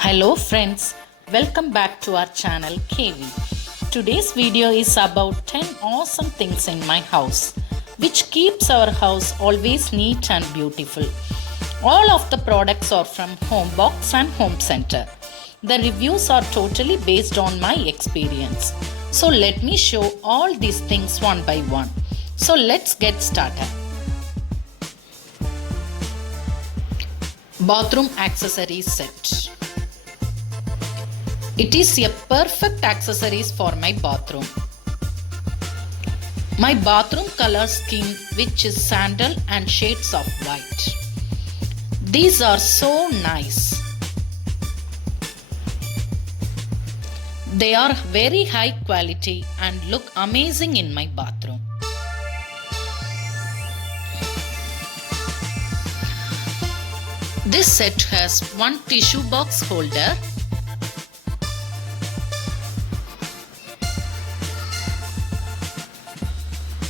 Hello friends, welcome back to our channel KV. Today's video is about 10 awesome things in my house which keeps our house always neat and beautiful. All of the products are from Homebox and Home Center. The reviews are totally based on my experience. So let me show all these things one by one. So let's get started. Bathroom accessories set. It is a perfect accessories for my bathroom. My bathroom color scheme which is sandal and shades of white. These are so nice. They are very high quality and look amazing in my bathroom. This set has one tissue box holder,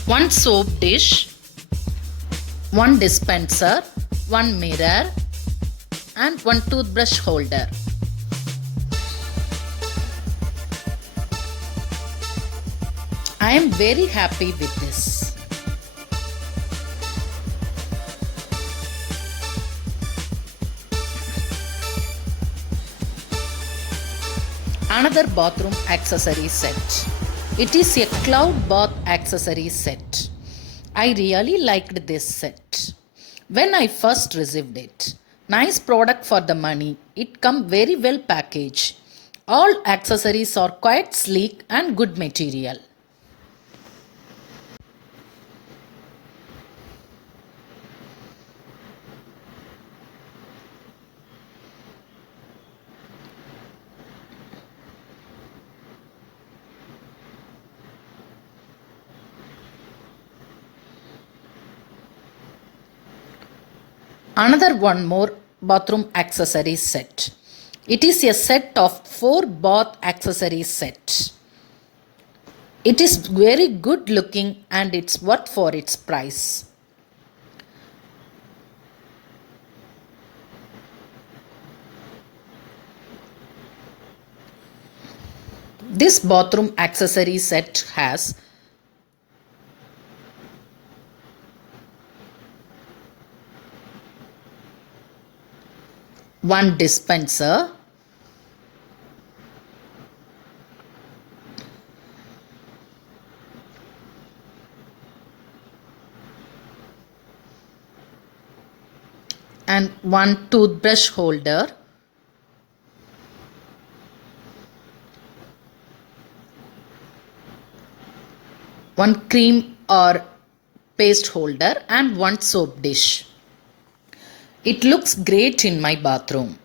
one soap dish, one dispenser, one mirror and one toothbrush holder. I am very happy with this. Another bathroom accessory set. It is a cloud bath accessory set. I really liked this set when I first received it. Nice product for the money. It come very well packaged. All accessories are quite sleek and good material. Another one more bathroom accessories set. It is a set of 4 bath accessories set. It is very good looking and it's worth for its price. This bathroom accessory set has one dispenser, and one toothbrush holder, one cream or paste holder and one soap dish. It looks great in my bathroom.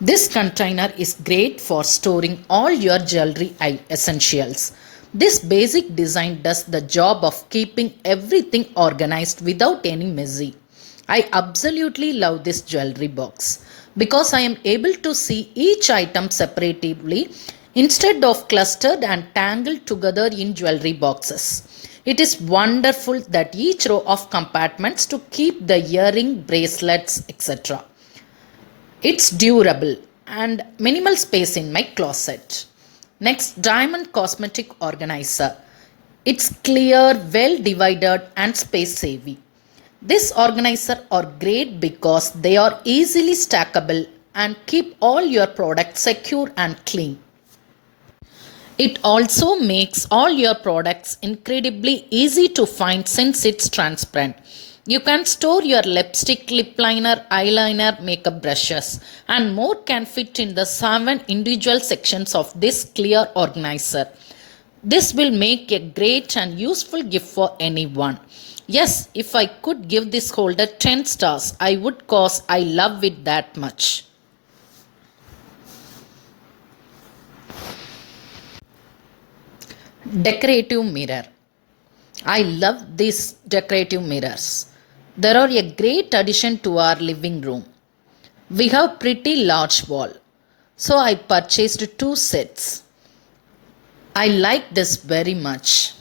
This container is great for storing all your jewelry essentials. This basic design does the job of keeping everything organized without any messy. I absolutely love this jewelry box because I am able to see each item separately instead of clustered and tangled together in jewelry boxes. It is wonderful that each row of compartments to keep the earring, bracelets, etc. It's durable and minimal space in my closet. Next, diamond cosmetic organizer. It's clear, well divided and space saving. This organizer are great because they are easily stackable and keep all your products secure and clean. It also makes all your products incredibly easy to find since it's transparent. You can store your lipstick, lip liner, eyeliner, makeup brushes and more can fit in the 7 individual sections of this clear organizer. This will make a great and useful gift for anyone. Yes, if I could give this holder 10 stars, I would cause I love it that much. Decorative mirror. I love these decorative mirrors. They are a great addition to our living room. We have pretty large wall, so I purchased 2 sets. I like this very much.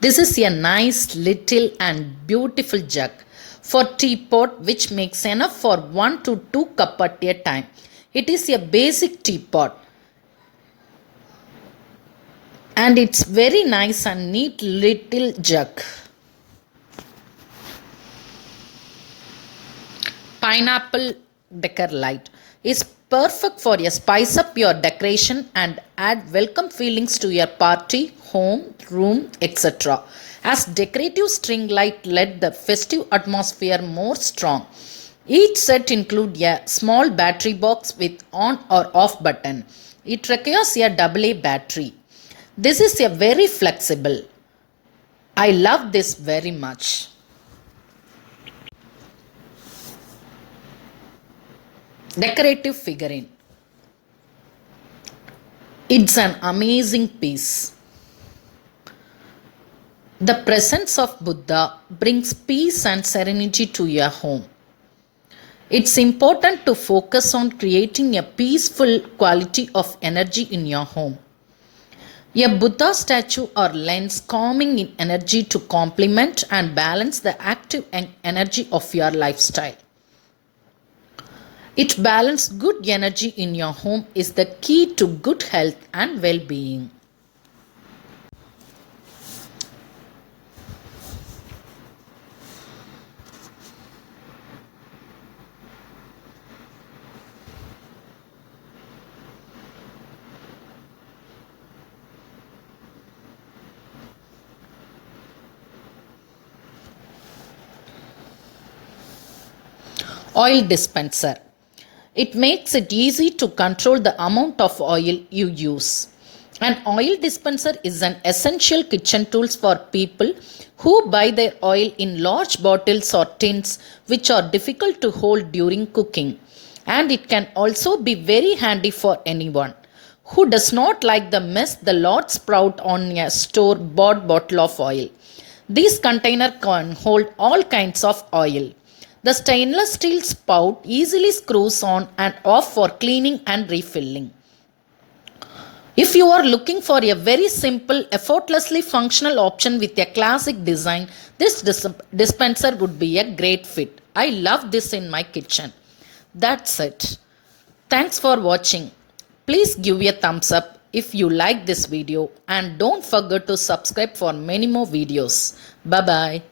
This is a nice little and beautiful jug for teapot which makes enough for 1 to 2 cup at a time. It is a basic teapot and it's very nice and neat little jug. Pineapple decor light is perfect for a spice up your decoration and add welcome feelings to your party, home, room, etc. As decorative string light let the festive atmosphere more strong. Each set includes a small battery box with on or off button. It requires a AA battery. This is a very flexible. I love this very much. Decorative figurine. It's an amazing piece. The presence of Buddha brings peace and serenity to your home. It's important to focus on creating a peaceful quality of energy in your home. A Buddha statue or lens calming in energy to complement and balance the active energy of your lifestyle. It balance good energy in your home is the key to good health and well-being. Oil dispenser. It makes it easy to control the amount of oil you use. An oil dispenser is an essential kitchen tool for people who buy their oil in large bottles or tins which are difficult to hold during cooking. And it can also be very handy for anyone who does not like the mess the Lord sprout on a store-bought bottle of oil. This container can hold all kinds of oil. The stainless steel spout easily screws on and off for cleaning and refilling. If you are looking for a very simple, effortlessly functional option with a classic design, this dispenser would be a great fit. I love this in my kitchen. That's it. Thanks for watching. Please give a thumbs up if you like this video and don't forget to subscribe for many more videos. Bye bye.